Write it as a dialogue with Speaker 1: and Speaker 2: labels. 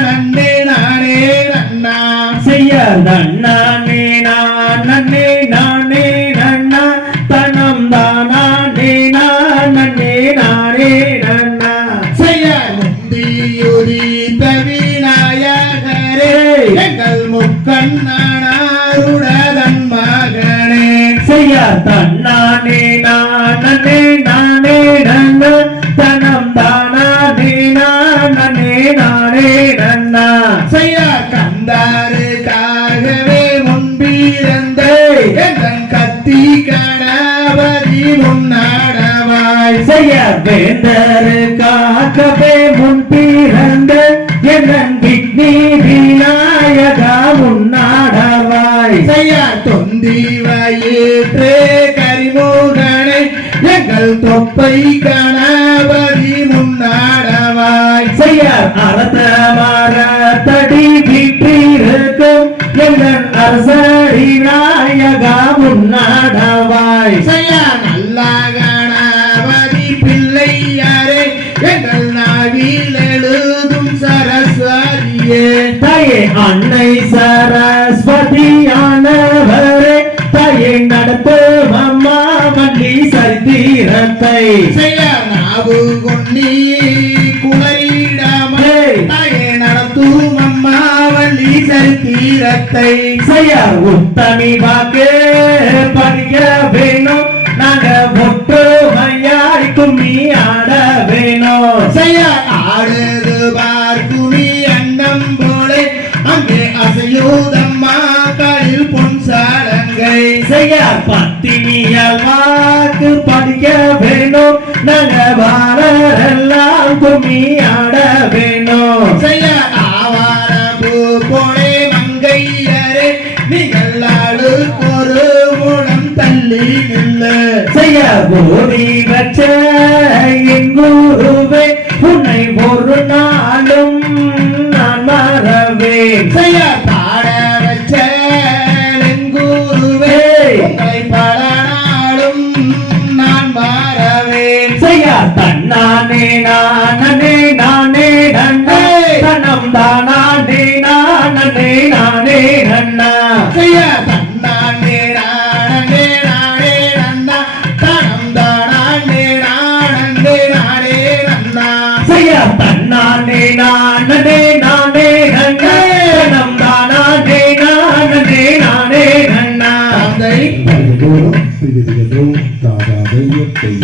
Speaker 1: நன்னே நானே நன்னா.
Speaker 2: செய்ய நன்னானே நானே நானே நன்னா. தனம் தானே நானே நானே நன்னா.
Speaker 1: செய்ய முந்தியுதி தவிநாயகரே எங்கள் முக்கண்ணனாருடதன் மகனே.
Speaker 2: செய்ய தன்னானே நானே நானே நன்னா.
Speaker 1: எங்கள் கத்தி கணபதி முன்னாடவாய்
Speaker 2: செய்ய வேந்தரு காக்கவே முன் பிறந்த என் விக்னி விநாயகா முன்னாடவாய்
Speaker 1: செய்ய தொந்தி வயிற்று கரிமுகனை எங்கள் தொப்பை கணபதி முன்னாடவாய்
Speaker 2: செய்ய அறத மரத்தடி வீற்றிருக்கும் என் அரசடி
Speaker 1: எங்கள் நாவில் எழுதும் சரஸ்வதியே.
Speaker 2: தாயே அன்னை சரஸ்வதியானவரே தாயை நடத்தும் அம்மா வள்ளி சரித்திரத்தை.
Speaker 1: செய்ய நாவு கொன்னி குலையிடாமல் தாயே நடத்தும் அம்மா வள்ளி சரித்திரத்தை.
Speaker 2: செய்ய உத்தமி வாக்கு படிக்க வேணும். நாங்க ஒற்றுமையாய் கும்மி ஆட
Speaker 1: அசையூதம்மா களில் பொன் சாலங்கை.
Speaker 2: செய்ய பத்தினியால் வாக்கு படிக்க வேணும் நாங்க வாரெல்லாம் கும்மி ஆட வேணும்
Speaker 1: செய்ய ஆவார பூ போலே மங்கையரே நீங்கள் ஆளுக்கொரு முழம் தள்ளி நில்லு.
Speaker 2: செய்ய போதி வச்ச என் குருவே உன்னை ஒரு
Speaker 1: நாளும் நான் மறவேன்.
Speaker 2: செய்ய தன்னானே நானே நானே நன்னே. தனம் தானே நானே? நானே நன்னா.
Speaker 1: செய்ய! தன்னானே நானே நானே நன்னா. தனம் தானே நானே நானே நன்னா.
Speaker 2: செய்ய! தன்னானே நானே நானே நன்னே. தனம் தானே நானே நானே நன்னா.
Speaker 1: தந்தை.
Speaker 3: தோறும் சிறிது தாதா தெய்வத்தை